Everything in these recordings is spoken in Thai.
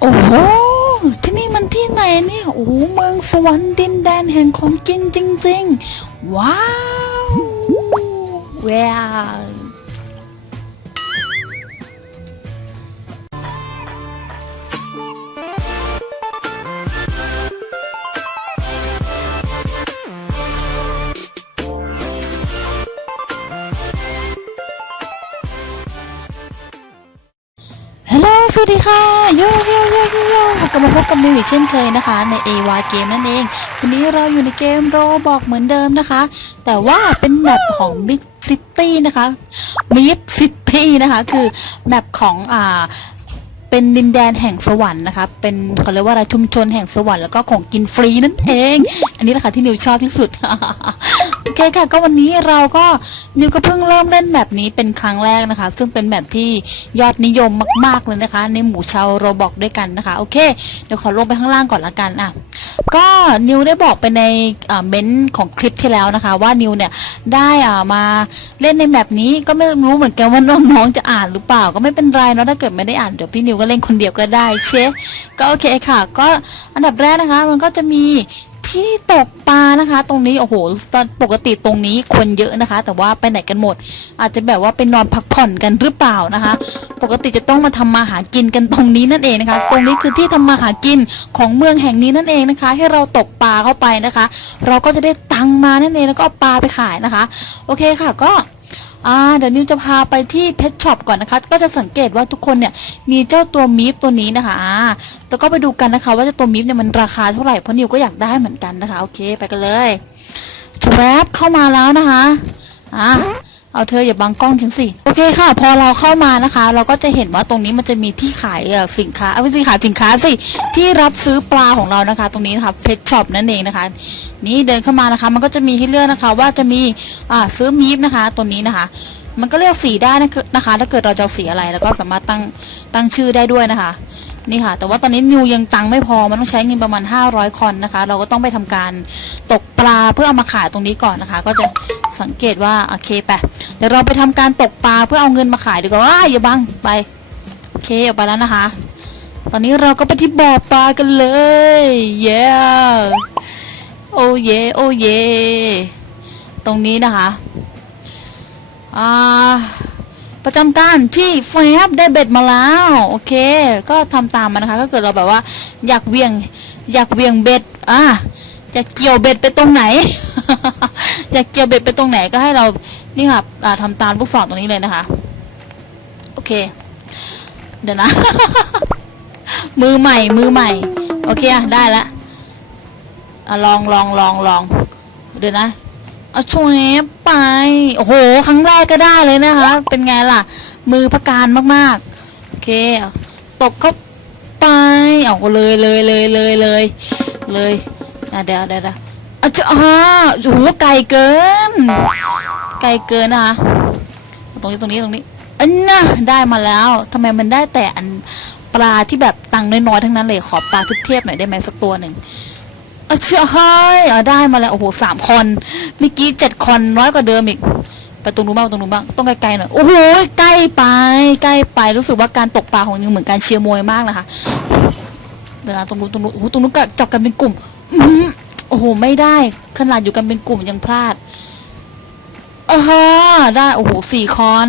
โอ้โห ที่นี่มันที่ไหนเนี่ย โอ้โห เมืองสวรรค์ดินแดนแห่งของกินจริง ๆ ว้าว ว้าว สวัสดีค่ะโยโยโยโยโยกลับมาพบกับนิวอีกเช่นเคยนะคะ ใน AWA เกมนั่นเอง วันนี้เราอยู่ในเกมโรบอกเหมือนเดิมนะคะ แต่ว่าเป็นแมปของ Big City นะคะ m i p City นะคะ คือแมปของอ่าเป็นดินแดนแห่งสวรรค์นะคะ เป็นเขาเรียกว่าอะไรชุมชนแห่งสวรรค์แล้วก็ของกินฟรีนั่นเอง อันนี้แหละค่ะที่นิวชอบที่สุด โอเคค่ะก็วันนี้เราก็นิวก็เพิ่งเริ่มเล่นแบบนี้เป็นครั้งแรกนะคะ ซึ่งเป็นแบบที่ยอดนิยมมาก ๆเลยนะคะ ในหมู่ชาวโรบอกด้วยกันนะคะโอเคเดี๋ยวขอลงไปข้างล่างก่อนละกันอะก็นิวได้บอกไปในเม้นต์ของคลิปที่แล้วนะคะ ว่านิวเนี่ยได้อ่ามาเล่นในแบบนี้ก็ไม่รู้เหมือนกันว่าน้องๆจะอ่านหรือเปล่า ก็ไม่เป็นไรเนาะถ้าเกิดไม่ได้อ่านเดี๋ยวพี่นิวก็เล่นคนเดียวก็ได้เชก็โอเคค่ะ ก็อันดับแรกนะคะ มันก็จะมี ที่ตกปลานะคะ ตรงนี้โอ้โหตอนปกติตรงนี้คนเยอะนะคะ แต่ว่าไปไหนกันหมด อาจจะแบบว่าไปนอนพักผ่อนกันหรือเปล่านะคะ ปกติจะต้องมาทำมาหากินกันตรงนี้นั่นเองนะคะ ตรงนี้คือที่ทำมาหากินของเมืองแห่งนี้นั่นเองนะคะ ให้เราตกปลาเข้าไปนะคะ เราก็จะได้ตังมานั่นเองแล้วก็เอาปลาไปขายนะคะ โอเคค่ะก็ อ่าเดี๋ยวนิวจะพาไปที่เพชช็อปก่อนนะคะ ก็จะสังเกตว่าทุกคนเนี่ยมีเจ้าตัวมิฟตัวนี้นะคะอ่าแล้วก็ไปดูกันนะคะ ว่าเจ้าตัวมิฟเนี่ยมันราคาเท่าไหร่เพราะนิวก็อยากได้เหมือนกันนะคะ โอเคไปกันเลยชวบเข้ามาแล้วนะคะอ่า เอาเธออย่าบังกล้องฉันสิโอเคค่ะ พอเราเข้ามานะคะ เราก็จะเห็นว่าตรงนี้มันจะมีที่ขายสินค้าเอาไม่ใช่ขายสินค้าสิที่รับซื้อปลาของเรานะคะ ตรงนี้นะคะเพชช็อปนั่นเองนะคะ นี่เดินเข้ามานะคะ มันก็จะมีให้เลือกนะคะ ว่าจะมีอ่าซื้อมีฟนะคะ ตัวนี้นะคะ มันก็เลือกสีได้นะคือนะคะถ้าเกิดเราจะเอสีอะไรแล้วก็สามารถตั้งตั้งชื่อได้ด้วยนะคะนี่ค่ะ แต่ว่าตอนนี้นิวยังตังไม่พอ มันต้องใช้เงินประมาณ 500 คอนนะคะ เราก็ต้องไปทำการตกปลาเพื่อเอามาขายตรงนี้ก่อนนะคะ ก็จะ สังเกตว่าโอเคไปเดี๋ยวเราไปทำการตกปลาเพื่อเอาเงินมาขายดีกว่าว้าอย่าบังไปโอเคออกไปแล้วนะคะ ตอนนี้เราก็ไปที่บ่อปลากันเลยเย้โอเยโอเยตรงนี้นะคะอ่าประจำการที่แฟบได้เบ็ดมาแล้วโอเค ก็ทำตามมันนะคะก็เกิดเราแบบว่า อยากเวียงอยากเวียงเบ็ดอ่าอยากเกี่ยวเบ็ดไปตรงไหน อยากเกี่ยวเบ็ดไปตรงไหนก็ให้เรานี่ค่ะอ่าทำตามลูกศรตรงนี้เลยนะคะ โอเค เดี๋ยวนะ มือใหม่มือใหม่ โอเคอะได้ละอะลองลองลองลองเดี๋ยวนะเอาช่วยไป โอ้โห ครั้งแรกก็ได้เลยนะคะ เป็นไงล่ะ มือพการมากๆ โอเค ตกเข้าไป เอาเลยเลยเลยเลยเลยเลยเดี๋ยวเดี๋ยว อะจะอ่าโอ้โหไกลเกิน ไกลเกินนะคะ ตรงนี้ตรงนี้ตรงนี้อันน่ะได้มาแล้วทำไมมันได้แต่อันปลาที่แบบตังน้อยๆทั้งนั้นเลยขอปลาทุกเทียบหน่อยได้ไหมสักตัวหนึ่งเออเชื่อให้เอาได้มาแล้วโอ้โหสามคอนเมื่อกี้เจ็ดคอนน้อยกว่าเดิมอีกไปตรงนู้นบ้างตรงนู้นบ้างต้องไกลๆหน่อยโอ้โหใกล้ไปใกล้ไปรู้สึกว่าการตกปลาของนิวเหมือนการเชียร์มวยมากนะคะเวนะตรงนู้นตรงนู้นโอ้โหตรงนู้นก็จับกันเป็นกลุ่ม อ้โอ้โห ไม่ได้ ขนาดอยู่กันเป็นกลุ่มยังพลาดอ่าฮะได้ โอ้โหสี่คอน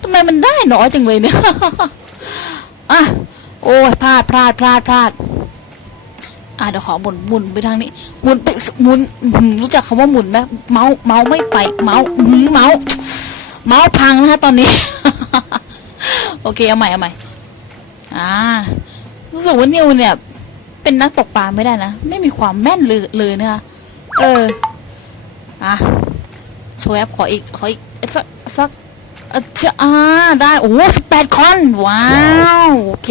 ทำไมมันได้น้อยจังเลยเนี่ย อะ โอ้ยพลาดพลาดพลาดพลาดอะเดี๋ยวขอหมุนหมุนไปทางนี้ หมุนไปหมุนรู้จักคำว่าหมุนไหมเมาส์เมาส์ไม่ไป เมาส์เมาส์เมาส์พังนะคะตอนนี้ โอเคเอาใหม่เอาใหม่อ่ารู้สึกว่านิวเนี่ย เป็นนักตกปลาไม่ได้นะ ไม่มีความแม่นเลยเลยนะคะเออ อะโชว์แอปขออีก ขออีก สักสักเออเชื่ออ่าได้ โอ้สิบแปดคอน ว้าว โอเค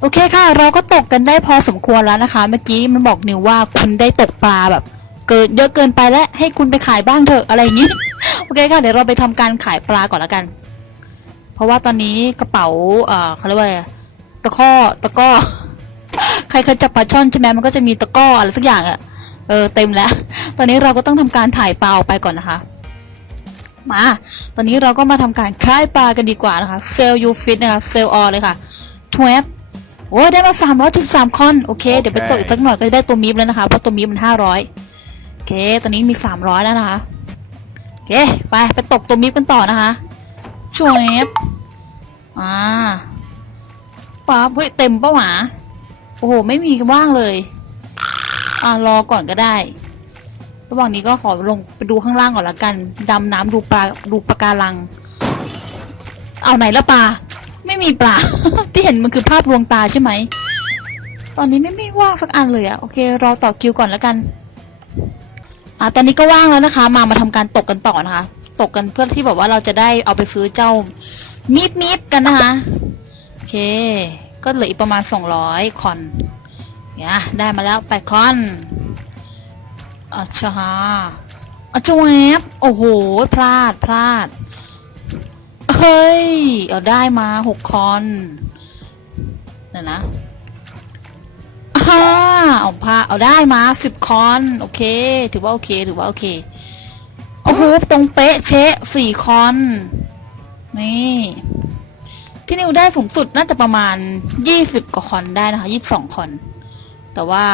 โอเคค่ะ เราก็ตกกันได้พอสมควรแล้วนะคะ เมื่อกี้มันบอกนิวว่าคุณได้ตกปลาแบบ เกินเยอะเกินไปแล้ว ให้คุณไปขายบ้างเถอะอะไรอย่างนี้ โอเคค่ะ เดี๋ยวเราไปทำการขายปลาก่อนแล้วกัน เพราะว่าตอนนี้กระเป๋า เอ่อเขาเรียกว่าะไรตะข้อตะกร้อ ใครเคยจับปลาช่อนใช่ไหมมันก็จะมีตะกร้ออะไรสักอย่างอะเออเต็มแล้ว ตอนนี้เราก็ต้องทำการถ่ายปลาออกไปก่อนนะคะ มา ตอนนี้เราก็มาทำการขายปลากันดีกว่านะคะเซลยูฟิตนะคะเซลออเลยค่ะชวบโอ้ยได้มาสามร้อยจุดสามคอนโอเค เดี๋ยวไปตกอีกสักหน่อยก็จะได้ตัวมิฟแล้วนะคะเพราะตัวมิฟมันห้าร้อยโอเค ตอนนี้มีสามร้อยแล้วนะคะโอเค ไปไปตกตัวมิฟกันต่อนะคะชวบอ่า ป๊าบเฮ้ยเต็มปะหวะโอ้โห ไม่มีว่างเลย อ่ารอก่อนก็ได้ ระหว่างนี้ก็ขอลงไปดูข้างล่างก่อนละกัน ดำน้ำดูปลาดูปะการัง เอาไหนละปลา ไม่มีปลา ที่เห็นมันคือภาพลวงตาใช่ไหม ตอนนี้ไม่ไมีว่างสักอันเลยอะโอเค รอต่อคิวก่อนล้วกัน อ่าตอนนี้ก็ว่างแล้วนะคะ มามาทำการตกกันต่อนะคะ ตกกันเพื่อที่แบบว่าเราจะได้เอาไปซื้อเจ้ามีบมีบกันนะคะ เค ก็เหลืออีกประมาณ 200 คอนเนี่ยได้มาแล้วแปดคอนอาชาอาจวบโอ้โห พลาดพลาด เฮ้ย เอาได้มาหกคอนนั่นนะฮ่าเอาพาเอาได้มาสิบคอน โอเค ถือว่าโอเค ถือว่าโอเค โอ้โห ตรงเป๊ะเชะสี่คอน นี่ ที่นิวได้สูงสุดน่าจะประมาณยี่สิบกว่าคอนได้นะคะยี่สิบสองคอน แต่ว่า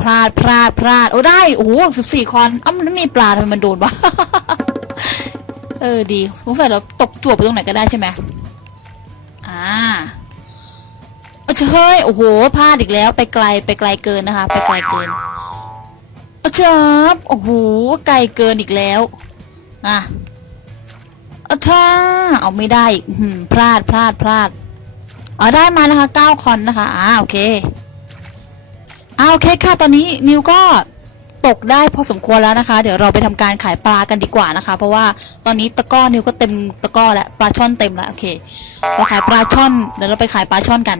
พลาดพลาดพลาดโอ้ได้ โอ้โหสิบสี่คอนอ้ามันไม่มีปลาทำไมมันโดนวะเออดีสงสัยเราตกจั่วไปตรงไหนก็ได้ใช่ไหมอ่าเออเฮ้ยโอ้โหพลาดอีกแล้ว ไปไกลไปไกลเกินนะคะ ไปไกลเกินเออจับโอ้โหไกลเกินอีกแล้วอะ ออท่าเอาไม่ได้อีกอื้อหือพลาดพลาดพลาดอ๋อได้มานะคะเก้าคอนนะคะอ่าโอเคอ่าโอเคค่ะตอนนี้นิวก็ตกได้พอสมควรแล้วนะคะ เดี๋ยวเราไปทำการขายปลากันดีกว่านะคะ เพราะว่าตอนนี้ตะก้อนิวก็เต็มตะก้อแล้วปลาช่อนเต็มแล้วโอเคเราขายปลาช่อนเดี๋ยวเราไปขายปลาช่อนกัน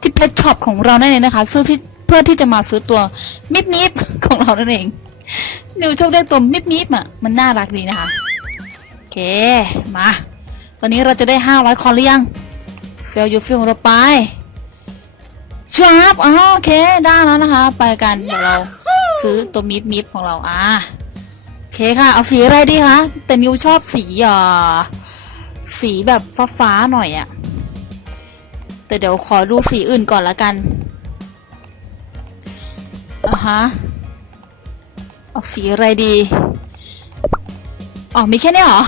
ที่เพชช็อปของเรานั่นเองนะคะซื้อที่เพื่อที่จะมาซื้อตัวมิบมิบของเรานั่นเองนิวโชอบได้ตัวมิบมิบอะมันน่ารักดีนะคะ เค มา ตอนนี้เราจะได้ห้าร้อยคอนหรือยัง เซลล์ยูฟิลเราไปชับอ๋อโอเค ได้แล้วนะคะ ไปกันเดี๋ยวเราซื้อตัวมิดมิดของเรา อ่าโอเคค่ะ เอาสีอะไรดีคะ แต่นิวชอบสีอ่าสีแบบฟ้าๆหน่อยอะแต่เดี๋ยวขอดูสีอื่นก่อนละกันอ่าฮะ เอาสีอะไรดี อ๋อมีแค่นี้เหรอ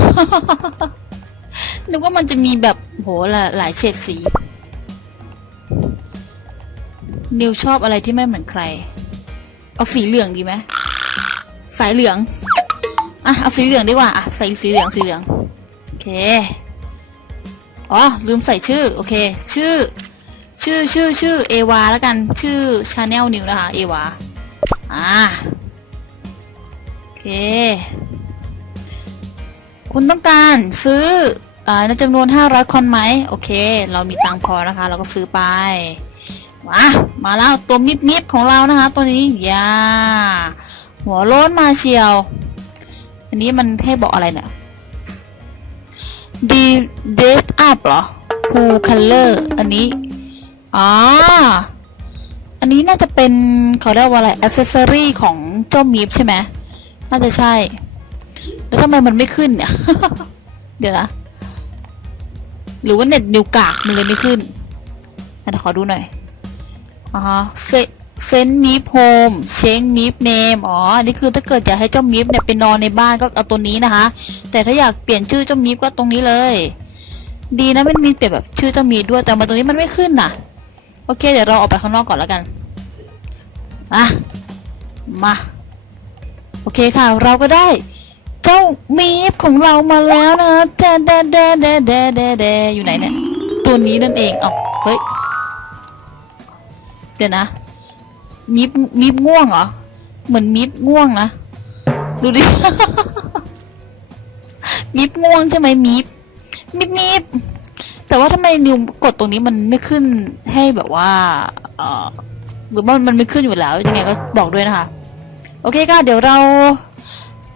นึกว่ามันจะมีแบบโหหลายหลายเฉดสี นิวชอบอะไรที่ไม่เหมือนใคร เอาสีเหลืองดีไหมสายเหลือง อะ เอาสีเหลืองดีกว่า อะ ใส่สีเหลือง สีเหลือง โอเค อ๋อ ลืมใส่ชื่อ โอเค ชื่อ ชื่อ ชื่อ ชื่อ เอวาแล้วกัน ชื่อชาแนลนิวนะคะ เอวา อ่า โอเค คุณต้องการซื้ออในจำนวน 500 คอนไหม โอเค เรามีตังพอนะคะ เราก็ซื้อไป มามาแล้วตัวมิบมิบของเรานะคะ ตัวนี้ยาหัวโล้นมาเชียว อันนี้มันให้บอกอะไรเนี่ยดีเดสอัพเหรอพูคัลเลอร์อันนี้ อ๋อ อันนี้น่าจะเป็นเขาเรียกว่าอะไรอ c เซสซอรี่ของเจ้ามิบใช่ไหมน่าจะใช่ แล้วทำไมมันไม่ขึ้นเนี่ย เดี๋ยวนะ หรือว่าเน็ตนิวกากมันเลยไม่ขึ้นอะเดี๋ยวขอดูหน่อย อ๋อเซเซนมีฟโฮมเชงมีฟเนมอ๋อ อันนี้คือถ้าเกิดอยากให้เจ้ามีฟเนี่ยไปนอนในบ้านก็เอาตัวนี้นะคะ แต่ถ้าอยากเปลี่ยนชื่อเจ้ามีฟก็ตรงนี้เลย ดีนะมันมีเปลี่ยนแบบชื่อเจ้ามีฟด้วย แต่มาตรงนี้มันไม่ขึ้นน่ะ โอเค เดี๋ยวเราออกไปข้างนอกก่อนแล้วกันมามา โอเคค่ะ เราก็ได้ เจ้ามีฟของเรามาแล้วนะเดเดเดเดเดเดเดอยู่ไหนเนี่ย ตัวนี้นั่นเองเอ้าเฮ้ย เดี๋ยวนะ มีฟมีฟง่วงเหรอ เหมือนมีฟง่วงนะ ดูดิ มีฟง่วงใช่ไหมมีฟมีฟมีฟแต่ว่าทำไมนิวกดตรงนี้มันไม่ขึ้นให้แบบว่าเออหรือว่ามันไม่ขึ้นอยู่แล้วยังไงก็บอกด้วยนะคะ โอเคค่ะ เดี๋ยวเรา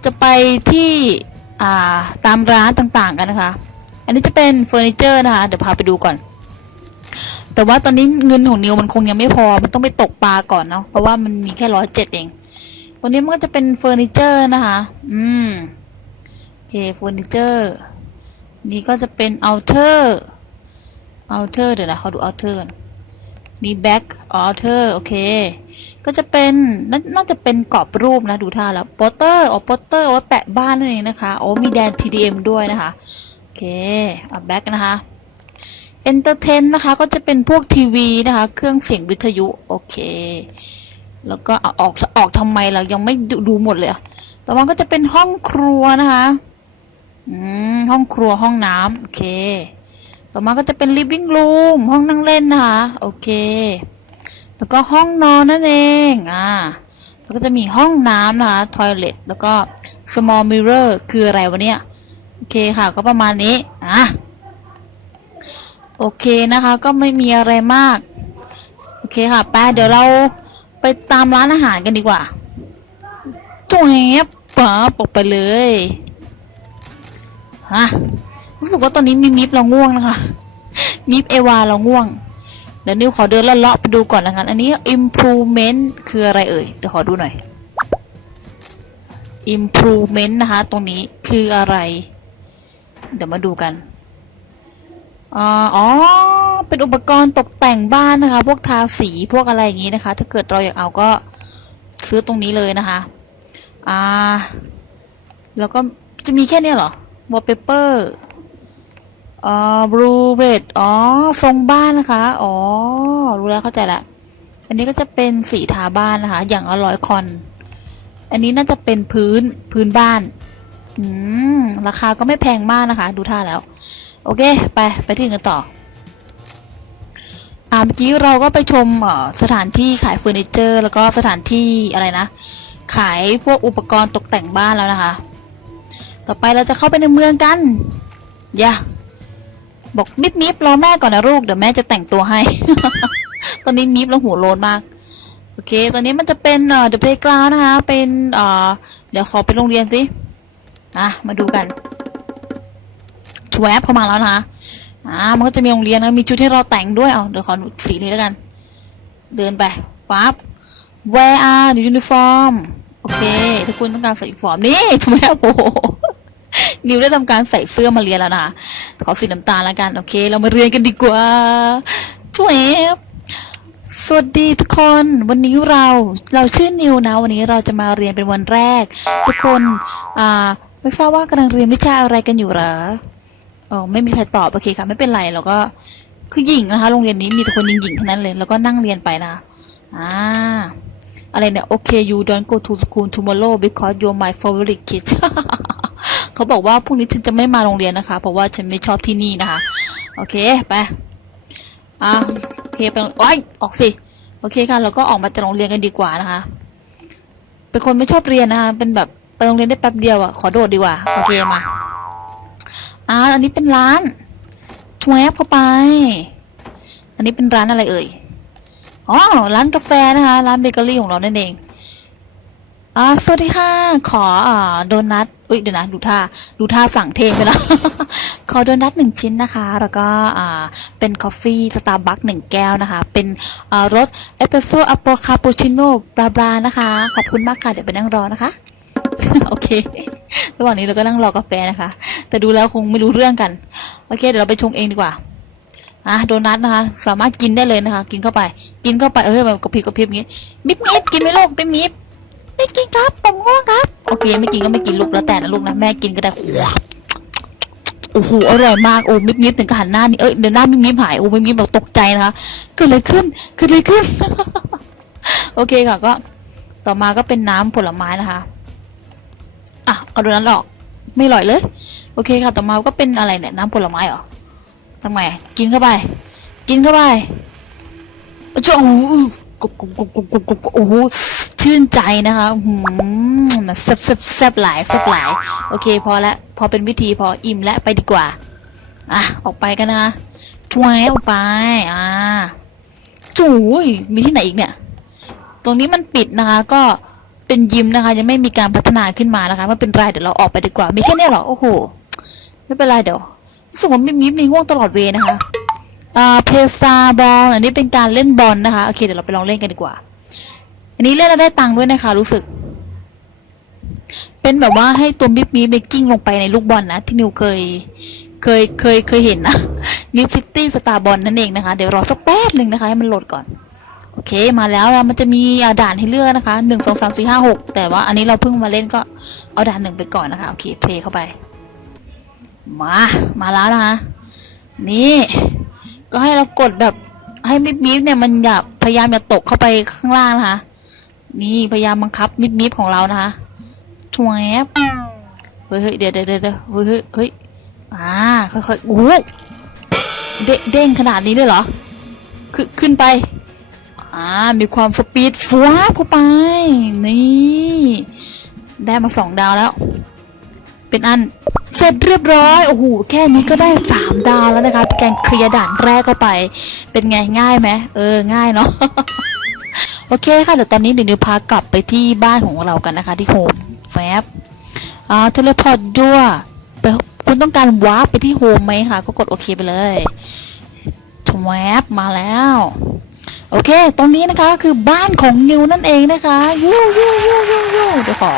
จะไปที่าตามร้านต่างๆกันนะคะ อันนี้จะเป็นเฟอร์นิเจอร์นะคะ เดี๋ยวพาไปดูก่อน แต่ว่าตอนนี้เงินของนิวมันคงยังไม่พอ มันต้องไปตกปลาก่อนเนาะ เพราะว่ามันมีแค่ร้อยเจ็ดเองตัวนี้มันก็จะเป็นเฟอร์นิเจอร์นะคะ อืม โอเค เฟอร์นิเจอร์ นี่ก็จะเป็นเอาเทอร์อ outer เดี๋ยวนะเขาดู outer ก่อน นี่ back outer โอเค ก็จะเป็นนน่าจะเป็นกรอบรูปนะ ดูท่าแล้วโปสเตอร์อ๋อโปสเตอร์เอาไว้แปะบ้านนั่นเองนะคะ โอ้มีแดน TDM ด้วยนะคะ โอเคอะ back นะคะ entertain นะคะ ก็จะเป็นพวกทีวีนะคะ เครื่องเสียงวิทยุ โอเค แล้วก็เอาออกออกทำไมเรายังไม่ดูดูหมดเลยต่อมาก็จะเป็นห้องครัวนะคะ อืม ห้องครัวห้องน้ำโอเค ต่อมาก็จะเป็น living room ห้องนั่งเล่นนะคะ โอเค แล้วก็ห้องนอนนั่นเอง อ่า แล้วก็จะมีห้องน้ำนะคะ toilet แล้วก็ small mirror คืออะไรวะเนี่ย โอเคค่ะ ก็ประมาณนี้ อะ โอเคนะคะ ก็ไม่มีอะไรมาก โอเคค่ะ ไป เดี๋ยวเราไปตามร้านอาหารกันดีกว่าจุ๊บป๊าบออกไปเลย ฮะ รู้สึกว่าตอนนี้มีมิฟเราง่วงนะคะ มิฟเอวาเราง่วง เดี๋ยวนิวขอเดินเลาะไปดูก่อนละกัน อันนี้ improvement คืออะไรเอ่ย เดี๋ยวขอดูหน่อย improvement นะคะ ตรงนี้คืออะไร เดี๋ยวมาดูกัน อ๋อ เป็นอุปกรณ์ตกแต่งบ้านนะคะ พวกทาสี พวกอะไรอย่างนี้นะคะ ถ้าเกิดเราอยากเอาก็ซื้อตรงนี้เลยนะคะ อ่า แล้วก็จะมีแค่นี้เหรอ wallpaper อ่า blue red อ๋ อ๋อบลูเบดอ๋อ ทรงบ้านนะคะ อ๋อ รู้แล้วเข้าใจละ อันนี้ก็จะเป็นสีทาบ้านนะคะ อย่างอร่อยคอน อันนี้น่าจะเป็นพื้นพื้นบ้าน อืม ราคาก็ไม่แพงมากนะคะ ดูท่าแล้ว โอเค ไป ไปที่อื่นกันต่อ อ่า เมื่อกี้เราก็ไปชมสถานที่ขายเฟอร์นิเจอร์ แล้วก็สถานที่อะไรนะ ขายพวกอุปกรณ์ตกแต่งบ้านแล้วนะคะ ต่อไปเราจะเข้าไปในเมืองกัน อย่า บอกมิบมิบรอแม่ก่อนนะลูกเดี๋ยวแม่จะแต่งตัวให้ ตอนนี้มิบแล้วหัวโลนมาก โอเค ตอนนี้มันจะเป็นเอ่อ the playground นะคะ เป็นเอ่อ เดี๋ยวขอไปโรงเรียนสิอะมาดูกันชวบเข้ามาแล้วนะคะอ่ามันก็จะมีโรงเรียนนะมีชุดให้เราแต่งด้วยเอาเดี๋ยวขอสีนี้แล้วกัน เดินไปปั๊บ where are the uniform โอเค ถ้าคุณต้องการใส่ยูนิฟอร์มนี่ชวบโอ้โห นิวได้ทำการใส่เสื้อมาเรียนแล้วนะคะขอสีน้ำตาลแล้วกันโอเค เรามาเรียนกันดีกว่าช่วบสวัสดีทุกคนวันนี้เราเราชื่อนิวนะ วันนี้เราจะมาเรียนเป็นวันแรก ทุกคนอ่าไม่ทราบว่ากำลังเรียนวิชาอะไรกันอยู่หรออ๋อไม่มีใครตอบโอเคค่ะไม่เป็นไรเราก็คือหญิงนะคะโรงเรียนนี้มีแต่คนหญิงๆทั้งนั้นเลยแล้วก็นั่งเรียนไปนะอ่าอะไรเนี่ยโอเค you don't go to school tomorrow because you're my favorite kid เขาบอกว่าพรุ่งนี้ฉันจะไม่มาโรงเรียนนะคะ เพราะว่าฉันไม่ชอบที่นี่นะคะ โอเคไปอ่าโอเคไปโอ้ยออกสิโอเคค่ะเราก็ออกมาจากโรงเรียนกันดีกว่านะคะเป็นคนไม่ชอบเรียนนะคะเป็นแบบไปโรงเรียนได้แป๊บเดียวอะขอโดดดีกว่าโอเคมาอ่าอันนี้เป็นร้านชวบเข้าไป อันนี้เป็นร้านอะไรเอ่ยอ๋อร้านกาแฟนะคะ ร้านเบเกอรี่ของเรานั่นเองอ่าสวัสดีค่ะขออ่าโดนัท เอ้ยเดี๋ยวนะดูท่าดูท่าสั่งเทไปแล้ว ขอโดนัทหนึ่งชิ้นนะคะ แล้วก็อ่าเป็นกาแฟสตาร์บัคหนึ่งแก้วนะคะ เป็นรสเอสเปรสโซ่อะโปคาปูชิโน่บราบรานะคะ ขอบคุณมากค่ะเดี๋ยวไปนั่งรอนะคะ โอเค ระหว่างนี้เราก็นั่งรอกาแฟนะคะ แต่ดูแล้วคงไม่รู้เรื่องกัน โอเค เดี๋ยวเราไปชงเองดีกว่าอะโดนัทนะคะ สามารถกินได้เลยนะคะ กินเข้าไป กินเข้าไปเออแบบกระพริบกระพริบอย่างงี้มิบมิบกินไม่ลูกมิบมิบ ไม่กินครับ ผมง่วงครับ โอเคไม่กินก็ไม่กินลูกแล้วแต่นะลูกนะแม่กินก็ได้โอ้โหอร่อยมากโอ้มิบมิบถึงกับหันหน้านี่เอ้ยเดี๋ยวหน้ามิบมิบหายโอ้มิบมิบแบบตกใจนะคะเกิดอะไรขึ้นเกิดอะไรขึ้น โอเคค่ะก็ ต่อมาก็เป็นน้ำผลไม้นะคะอะเอาโดนัทออกไม่อร่อยเลย โอเคค่ะ ต่อมาก็เป็นอะไรเนี่ยน้ำผลไม้เหรอทำไมกินเข้าไป กินเข้าไปโอ้โห กรุบกุบกุบกุบกุบกุบโอ้โหชื่นใจนะคะหืมแซบแซบแซบหลายแซบหลาย โอเค พอละพอเป็นวิธีพออิ่มและไปดีกว่า อะ ออกไปกันนะคะช่วยออกไป อ่าจูยมีที่ไหนอีกเนี่ย ตรงนี้มันปิดนะคะ ก็เป็นยิมนะคะ ยังไม่มีการพัฒนาขึ้นมานะคะไม่เป็นไรเดี๋ยวเราออกไปดีกว่า มีแค่เนี้ยเหรอ โอ้โห ไม่เป็นไรเดี๋ยวรู้สึกว่ามิมมิมมีง่วงตลอดเวนะคะอ่า เพซาบอลอันนี้เป็นการเล่นบอลนะคะโอเคเดี๋ยวเราไปลองเล่นกันดีกว่า อันนี้เล่นแล้วได้ตังค์ด้วยนะคะ รู้สึก เป็นแบบว่าให้ตัวมิบมิบเบกกิ้งลงไปในลูกบอลนะที่นิวเคยเคยเคยเคยเห็นนะนิวซิตี้สตาร์บอลนั่นเองนะคะ เดี๋ยวรอสักแป๊บหนึ่งนะคะ ให้มันโหลดก่อน โอเคมาแล้วนะมันจะมีอ่าด่านให้เลือกนะคะหนึ่งสองสามสี่ห้าหกแต่ว่าอันนี้เราเพิ่งมาเล่นก็เอาด่านหนึ่งไปก่อนนะคะโอเคเพลย์เข้าไป มา มาแล้วนะคะนี่ ก็ให้เรากดแบบให้มิบมิบเนี่ยมันอย่าพยายามอย่าตกเข้าไปข้างล่างนะคะ นี่พยายามบังคับมิบมิบของเรานะคะชวบเฮ้ยเฮ้ยเดี๋ยวเดี๋ยวเดี๋ยวเฮ้ยเฮ้ยเฮ้ยอ่าค่อยๆโอ้โหเดเด้งขนาดนี้เลยเหรอขึ้นขึ้นไป อ่า มีความสปีดฟ้าบเข้าไป นี่ ได้มาสองดาวแล้ว เป็นอัน เสร็จเรียบร้อยโอ้โหแค่นี้ก็ได้สามดาวแล้วนะคะแการเคลียร์ด่านแรกเข้าไป เป็นไงง่ายไหมเออง่ายเนาะโอเคค่ะเดี๋ยวตอนนี้เดี๋ยวนิวพากลับไปที่บ้านของเรากันนะคะ ที่โฮมแฟบอ่าเทเลพอร์ตด้วยไปคุณต้องการวาร์ปไปที่โฮมไหมคะก็กดโอเคไปเลยชวบมาแล้ว โอเค ตรงนี้นะคะคือบ้านของนิวนั่นเองนะคะยูยูยูยูยูเดี๋ยวขอ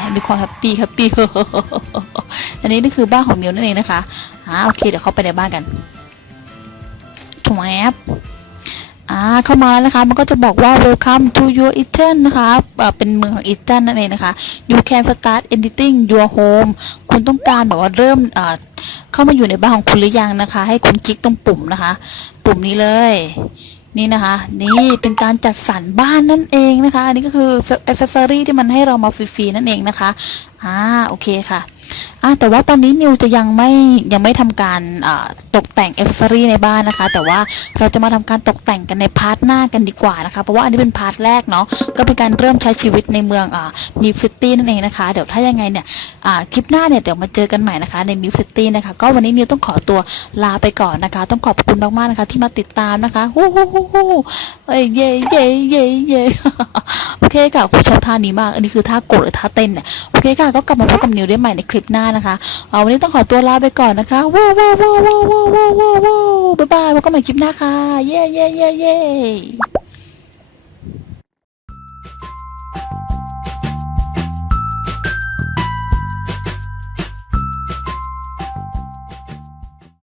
ให้มีความแฮปปี้แฮปปี้อันนี้นี่คือบ้านของนิวนั่นเองนะคะอ่าโอเคเดี๋ยวเข้าไปในบ้านกันชวบอ่าเข้ามาแล้วนะคะมันก็จะบอกว่า welcome to your Eden นะคะเป็นเมืองของ Eden นั่นเองนะคะ you can start editing your home คุณต้องการแบบว่าเริ่มเข้ามาอยู่ในบ้านของคุณหรือยังนะคะ ให้คุณคลิกตรงปุ่มนะคะ ปุ่มนี้เลย นี่นะคะ นี่เป็นการจัดสรรบ้านนั่นเองนะคะ อันนี้ก็คืออ c เซอรี่ที่มันให้เรามาฟรีๆนั่นเองนะคะ อ่า โอเคค่ะอ่าแต่ว่าตอนนี้นิวจะยังไม่ยังไม่ทำการตกแต่งอเซอรี่ในบ้านนะคะ แต่ว่าเราจะมาทำการตกแต่งกันในพาร์ทหน้ากันดีกว่านะคะ เพราะว่าอันนี้เป็นพาร์ทแรกเนาะก็เป็นการเริ่มใช้ชีวิตในเมืองมิวซิตี้นั่นเองนะคะ เดี๋ยวถ้ายังไงเนี่ยคลิปหน้าเนี่ยเดี๋ยวมาเจอกันใหม่นะคะในมิวซิตี้นะคะก็วันนี้นิวต้องขอตัวลาไปก่อนนะคะ ต้องขอบคุณมากๆนะคะ ที่มาติดตามนะคะฮู้ฮู้ฮู้ฮู้เอ้ยเย่เย่เย่เย่โอเคค่ะผมชอบท่านี้มาก อันนี้คือท่ากดหรือท่าเต้นเนี่ยโอเคค่ะก็กลับมาพบกับนิวได้ใหม่ในคลิปหน้านะคะเอาวันนี้ต้องขอตัวลาไปก่อนนะคะว้าวว้าวว้าวว้าวว้าวว้าวว้าวบ๊ายบายพบกันใหม่คลิปหน้าค่ะ เย้เย้เย้เย้